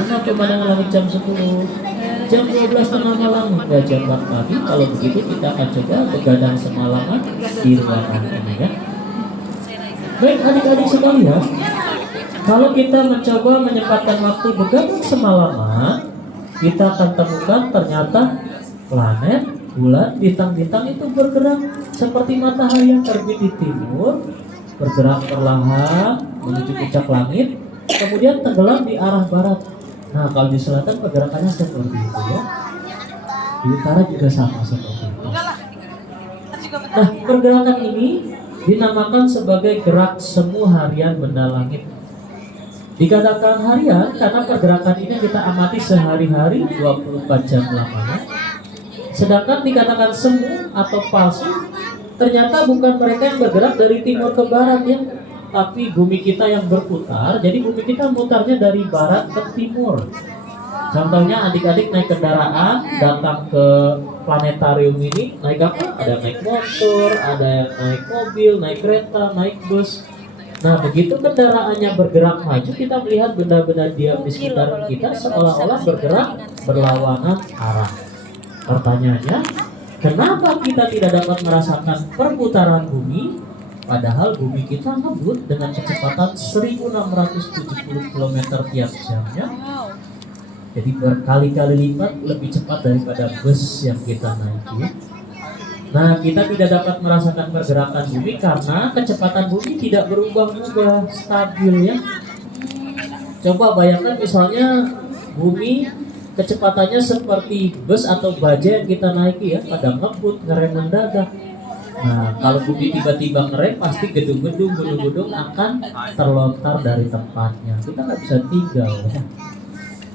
Mengacu pemandangan langit jam 10, jam 12 tengah malam hingga jam 4 pagi. Kalau begitu kita akan coba begadang semalaman di ruangan ini ya. Baik adik-adik sekalian, kalau kita mencoba menyempatkan waktu begadang semalaman, kita akan temukan ternyata planet, bulan, bintang-bintang itu bergerak seperti matahari yang terbit di timur, bergerak perlahan menuju puncak langit, kemudian tenggelam di arah barat. Nah, kalau di selatan pergerakannya seperti itu ya. Di utara juga sama seperti itu. Nah, pergerakan ini dinamakan sebagai gerak semu harian benda langit. Dikatakan harian karena pergerakan ini kita amati sehari-hari 24 jam lamanya. Sedangkan dikatakan semu atau palsu, ternyata bukan mereka yang bergerak dari timur ke barat ya, tapi bumi kita yang berputar. Jadi bumi kita mutarnya dari barat ke timur. Contohnya adik-adik naik kendaraan datang ke planetarium ini, naik apa? Ada naik motor, ada yang naik mobil, naik kereta, naik bus. Nah, begitu kendaraannya bergerak maju, kita melihat benda-benda diam di sekitar kita seolah-olah bergerak berlawanan arah. Pertanyaannya, kenapa kita tidak dapat merasakan perputaran bumi? Padahal bumi kita ngebut dengan kecepatan 1670 km tiap jamnya. Jadi berkali-kali lipat lebih cepat daripada bus yang kita naiki. Nah, kita tidak dapat merasakan pergerakan bumi karena kecepatan bumi tidak berubah-ubah, stabil ya. Coba bayangkan misalnya bumi kecepatannya seperti bus atau baja yang kita naiki ya, pada ngebut, ngerem mendadak. Nah, kalau bumi tiba-tiba ngerem, pasti gedung-gedung, gunung-gunung akan terlontar dari tempatnya. Kita nggak bisa tinggal ya.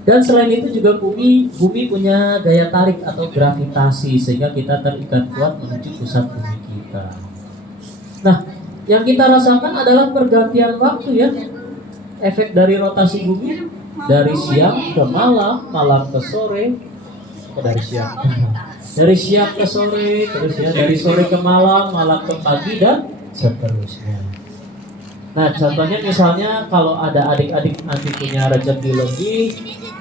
Dan selain itu juga bumi punya daya tarik atau gravitasi sehingga kita terikat kuat menuju pusat bumi kita. Nah, yang kita rasakan adalah pergantian waktu ya. Efek dari rotasi bumi dari siang ke malam, malam ke sore, dari siang dari siang ke sore, terus ya dari sore ke malam, malam ke pagi dan seterusnya. Nah, contohnya misalnya kalau ada adik-adik nanti punya rezeki lebih,